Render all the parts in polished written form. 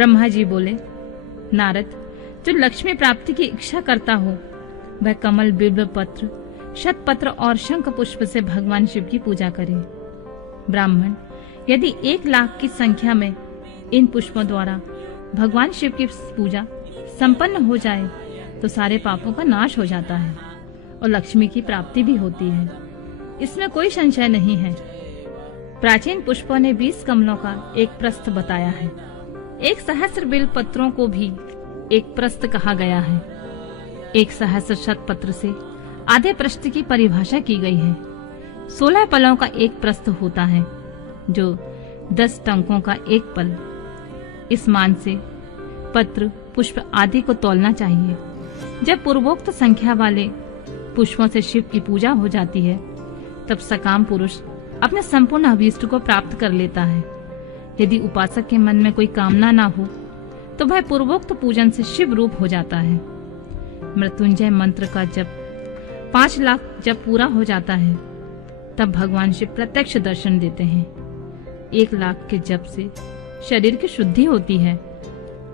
ब्रह्मा जी बोले, नारद, जो लक्ष्मी प्राप्ति की इच्छा करता हो वह कमल, बिल्व पत्र, शतपत्र और शंख पुष्प से भगवान शिव की पूजा करे। ब्राह्मण, यदि 1,00,000 की संख्या में इन पुष्पों द्वारा भगवान शिव की पूजा संपन्न हो जाए तो सारे पापों का नाश हो जाता है और लक्ष्मी की प्राप्ति भी होती है। इसमें कोई संशय नहीं है। प्राचीन पुष्पों ने 20 कमलों का एक प्रस्थ बताया है। 1,000 बिल्व पत्रों को भी एक प्रस्थ कहा गया है। 1,000 शतपत्र से आधे प्रस्थ की परिभाषा की गई है। 16 पलों का एक प्रस्थ होता है, जो 10 टंकों का एक पल। इस मान से पत्र, पुष्प आदि को तौलना चाहिए। जब पूर्वोक्त संख्या वाले पुष्पों से शिव की पूजा हो जाती है, तब सकाम पुरुष अपने संपूर्ण अभीष्ट को प्राप्त कर लेता है। यदि उपासक के मन में कोई कामना ना हो, तो वह पूर्वोक्त पूजन से शिव रूप हो जाता है। मृत्युंजय मंत्र का जप 5,00,000 जब पूरा हो जाता है, तब भगवान शिव प्रत्यक्ष दर्शन देते हैं। 1,00,000 के जप से शरीर की शुद्धि होती है।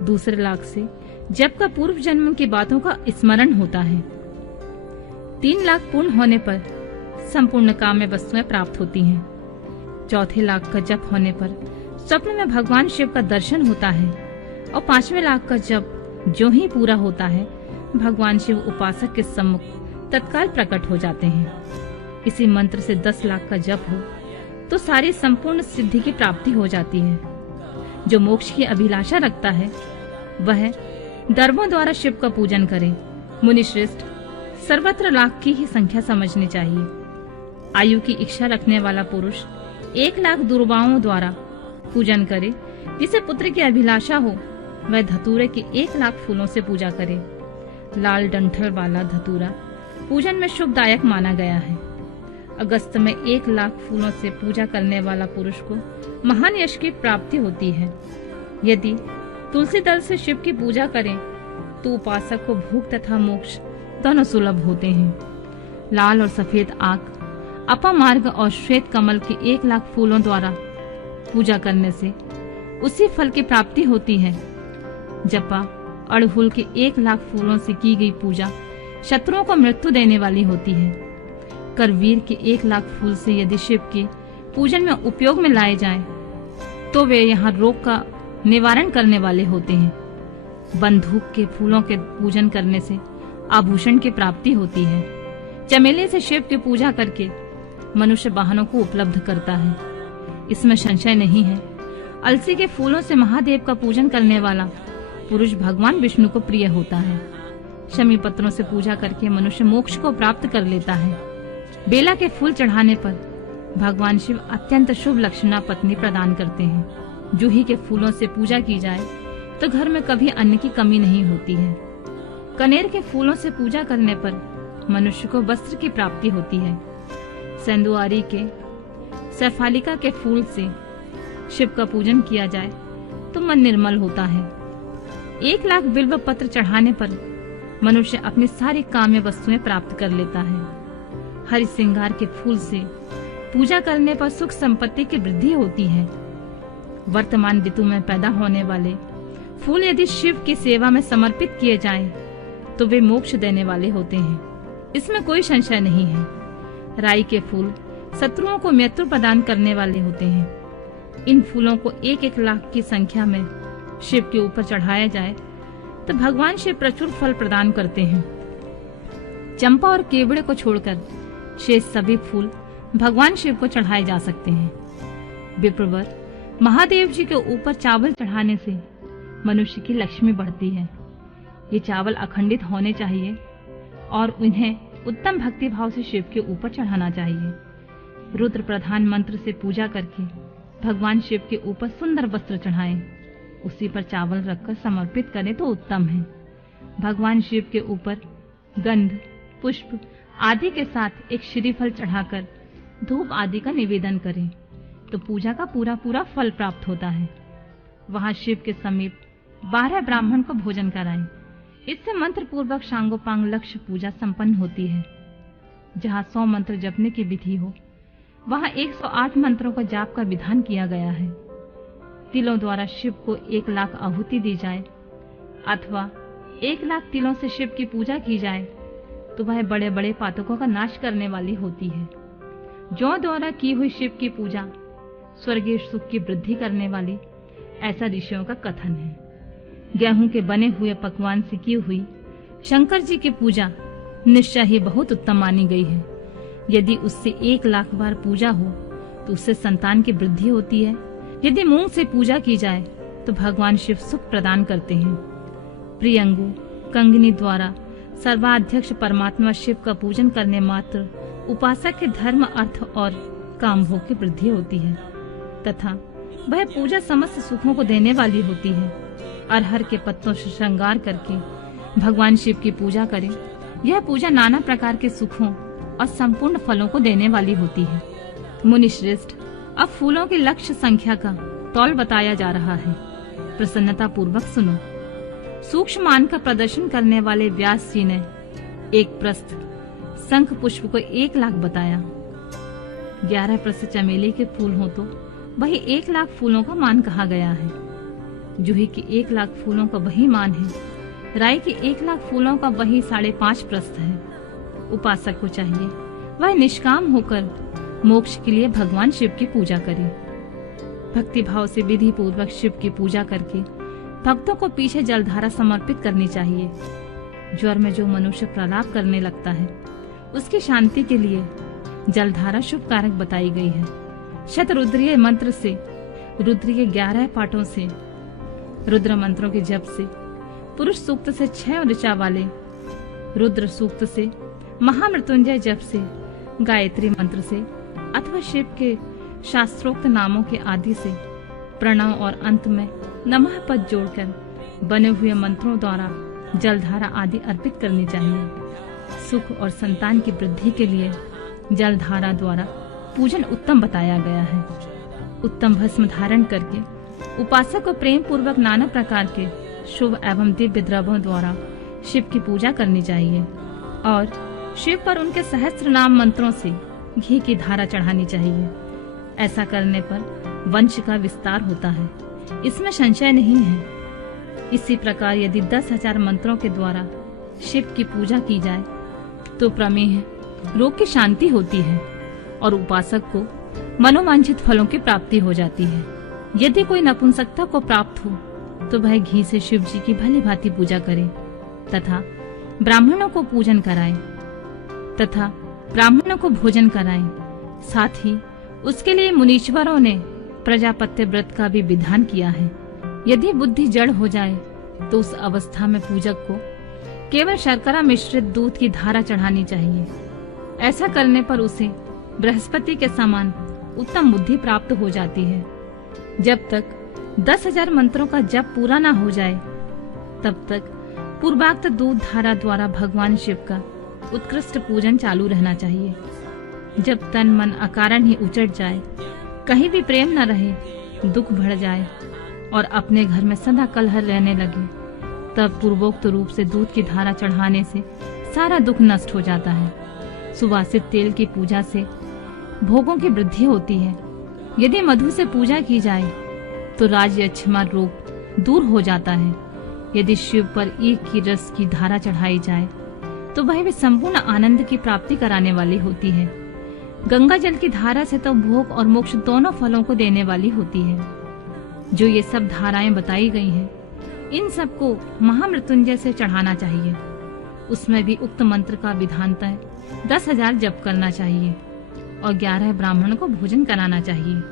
दूसरे लाख से जप का पूर्व जन्म की बातों का स्मरण होता है। 3,00,000 पूर्ण होने पर संपूर्ण काम्य वस्तुएं प्राप्त होती हैं। चौथे लाख का जप होने पर स्वप्न में भगवान शिव का दर्शन होता है और 5वें लाख का जप जो ही पूरा होता है, भगवान शिव उपासक के सम्मुख तत्काल प्रकट हो जाते हैं। इसी मंत्र से 10,00,000 का जप हो तो सारी संपूर्ण सिद्धि की प्राप्ति हो जाती है। जो मोक्ष की अभिलाषा रखता है वह दर्भों द्वारा शिव का पूजन करे। मुनि श्रेष्ठ, सर्वत्र लाख की ही संख्या समझनी चाहिए। आयु की इच्छा रखने वाला पुरुष 1,00,000 दुर्बाओं द्वारा पूजन करे। जिसे पुत्र की अभिलाषा हो वह धतूरे के 1,00,000 फूलों से पूजा करे। लाल डंठल वाला धतूरा पूजन में शुभदायक माना गया है। अगस्त में 1,00,000 फूलों से पूजा करने वाला पुरुष को महान यश की प्राप्ति होती है। यदि तुलसी दल से शिव की पूजा करें तो उपासक को भोग तथा मोक्ष दोनों सुलभ होते हैं। लाल और सफेद आग, अपामार्ग और श्वेत कमल के 1,00,000 फूलों द्वारा पूजा करने से उसी फल की प्राप्ति होती है। जपा अड़हुल के 1,00,000 फूलों से की गई पूजा शत्रुओं को मृत्यु देने वाली होती है। करवीर के 1,00,000 फूल से यदि शिव के पूजन में उपयोग में लाए जाएं, तो वे यहाँ रोग का निवारण करने वाले होते हैं। बंदूक के फूलों के पूजन करने से आभूषण की प्राप्ति होती है। चमेली से शिव की पूजा करके मनुष्य वाहनों को उपलब्ध करता है। इसमें संशय नहीं है। अलसी के फूलों से महादेव का पूजन करने वाला पुरुष भगवान विष्णु को प्रिय होता है। शमी पत्रों से पूजा करके मनुष्य मोक्ष को प्राप्त कर लेता है। बेला के फूल चढ़ाने पर भगवान शिव अत्यंत शुभ लक्षणा पत्नी प्रदान करते हैं। जूही के फूलों से पूजा की जाए तो घर में कभी अन्न की कमी नहीं होती है। कनेर के फूलों से पूजा करने पर मनुष्य को वस्त्र की प्राप्ति होती है। सेंदुआरी के सैफालिका के फूल से शिव का पूजन किया जाए तो मन निर्मल होता है। 1,00,000 बिल्व पत्र चढ़ाने पर मनुष्य अपनी सारी काम्य वस्तुएं प्राप्त कर लेता है। हरि सिंगार के फूल से पूजा करने पर सुख संपत्ति की वृद्धि होती है। वर्तमान ऋतु में पैदा होने वाले फूल यदि शिव की सेवा में समर्पित किए जाएं, तो वे मोक्ष देने वाले होते हैं। इसमें कोई संशय नहीं है। राई के फूल शत्रुओं को मृत्यु प्रदान करने वाले होते हैं। इन फूलों को 1,00,000 की संख्या में शिव के ऊपर चढ़ाया जाए तो भगवान शिव प्रचुर फल प्रदान करते हैं। चंपा और केवड़े को छोड़कर शेष सभी फूल भगवान शिव को चढ़ाए जा सकते हैं। विप्रवर, महादेव जी के ऊपर चावल चढ़ाने से मनुष्य की लक्ष्मी बढ़ती है। ये चावल अखंडित होने चाहिए और उन्हें उत्तम भक्ति भाव से शिव के ऊपर चढ़ाना चाहिए। रुद्र प्रधान मंत्र से पूजा करके भगवान शिव के ऊपर सुंदर वस्त्र चढ़ाएं। उसी पर चावल रखकर समर्पित करें तो उत्तम है। भगवान शिव के ऊपर गंध, पुष्प आदि के साथ एक श्रीफल चढ़ाकर धूप आदि का निवेदन करें तो पूजा का पूरा पूरा फल प्राप्त होता है। वहां शिव के समीप 12 ब्राह्मण को भोजन कराएं। इससे मंत्र पूर्वक सांगोपांग लक्ष्य पूजा संपन्न होती है। जहां 100 मंत्र जपने की विधि हो, वहां 108 मंत्रों का जाप का विधान किया गया है। तिलों द्वारा शिव को 1,00,000 आहुति दी जाए अथवा 1,00,000 तिलों से शिव की पूजा की जाए तो वह बड़े बड़े पातकों का नाश करने वाली होती है। जौ द्वारा की हुई शिव की पूजा स्वर्गीय सुख की वृद्धि करने वाली, ऐसा ऋषियों का कथन है। गेहूं के बने हुए पकवान से की हुई शंकर जी की पूजा निश्चय ही बहुत उत्तम मानी गई है। यदि उससे 1,00,000 बार पूजा हो तो उससे संतान की वृद्धि होती है। यदि मूंग से पूजा की जाए तो भगवान शिव सुख प्रदान करते हैं। प्रियंगु कंगनी द्वारा सर्वाध्यक्ष परमात्मा शिव का पूजन करने मात्र उपासक के धर्म, अर्थ और काम भोग की वृद्धि होती है तथा वह पूजा समस्त सुखों को देने वाली होती है। अरहर के पत्तों से श्रृंगार करके भगवान शिव की पूजा करें। यह पूजा नाना प्रकार के सुखों और संपूर्ण फलों को देने वाली होती है। मुनि श्रेष्ठ, अब फूलों की लक्ष्य संख्या का तौल बताया जा रहा है। प्रसन्नता पूर्वक सुनो। सूक्ष्म मान का प्रदर्शन करने वाले व्यास जी ने एक प्रस्थ शंख पुष्प को 1,00,000 बताया। 11 प्रस्थ चमेली के फूल हो तो वही 1,00,000 फूलों का मान कहा गया है। जूही के 1,00,000 फूलों का वही मान है। राई के 1,00,000 फूलों का वही 5.5 प्रस्थ है। उपासक को चाहिए वह निष्काम होकर मोक्ष के लिए भगवान शिव की पूजा करे। भक्ति भाव से विधि पूर्वक शिव की पूजा करके भक्तों को पीछे जलधारा समर्पित करनी चाहिए। ज्वर में जो मनुष्य प्रलाप करने लगता है उसकी शांति के लिए जलधारा शुभ कारक बताई गई है। शतरुद्रीय मंत्र से, रुद्रीय 11 पाठों से, रुद्र मंत्रों के जप से, पुरुष सूक्त से 6 ऋचा वाले, रुद्र सूक्त से, महामृत्युंजय जप से, गायत्री मंत्र से अथवा शिव के शास्त्रोक्त नामों के आदि से प्रणव और अंत में नमः पद जोड़कर बने हुए मंत्रों द्वारा जलधारा आदि अर्पित करनी चाहिए। सुख और संतान की वृद्धि के लिए जलधारा द्वारा पूजन उत्तम बताया गया है। उत्तम भस्म धारण करके उपासक को प्रेम पूर्वक नाना प्रकार के शुभ एवं दिव्य द्रव्यों द्वारा शिव की पूजा करनी चाहिए और शिव पर उनके सहस्त्र नाम मंत्रों से घी की धारा चढ़ानी चाहिए। ऐसा करने पर वंश का विस्तार होता है, इसमें संशय नहीं है। इसी प्रकार यदि 10,000 मंत्रों के द्वारा शिव की पूजा की जाए तो प्रमेह रोग की शांति होती है और उपासक को मनोवांछित फलों की प्राप्ति हो जाती है। यदि कोई नपुंसकता को प्राप्त हो तो वह घी से शिव जी की भली भांति पूजा करे तथा ब्राह्मणों को पूजन कराए तथा ब्राह्मणों को भोजन कराए। साथ ही उसके लिए मुनीश्वरों ने प्रजापत्य व्रत का भी विधान किया है। यदि बुद्धि जड़ हो जाए तो उस अवस्था में पूजक को केवल शर्करा मिश्रित दूध की धारा चढ़ानी चाहिए। ऐसा करने पर उसे बृहस्पति के समान उत्तम बुद्धि प्राप्त हो जाती है। जब तक 10,000 मंत्रों का जप पूरा न हो जाए तब तक पूर्वाक्त दूध धारा द्वारा भगवान शिव का उत्कृष्ट पूजन चालू रहना चाहिए। जब तन मन अकारण ही उचट जाए, कहीं भी प्रेम न रहे, दुख बढ़ जाए और अपने घर में सदा कलह रहने लगे, तब पूर्वोक्त रूप से दूध की धारा चढ़ाने से सारा दुख नष्ट हो जाता है। सुवासित तेल की पूजा से भोगों की वृद्धि होती है। यदि मधु से पूजा की जाए तो राजयक्षमा रोग दूर हो जाता है। यदि शिव पर ईख की रस की धारा चढ़ाई जाए तो वह भी संपूर्ण आनंद की प्राप्ति कराने वाली होती है। गंगा जल की धारा से तो भोग और मोक्ष दोनों फलों को देने वाली होती है। जो ये सब धाराएं बताई गई हैं, इन सबको महामृत्युंजय से चढ़ाना चाहिए। उसमें भी उक्त मंत्र का विधानतः 10,000 जप करना चाहिए और 11 ब्राह्मण को भोजन कराना चाहिए।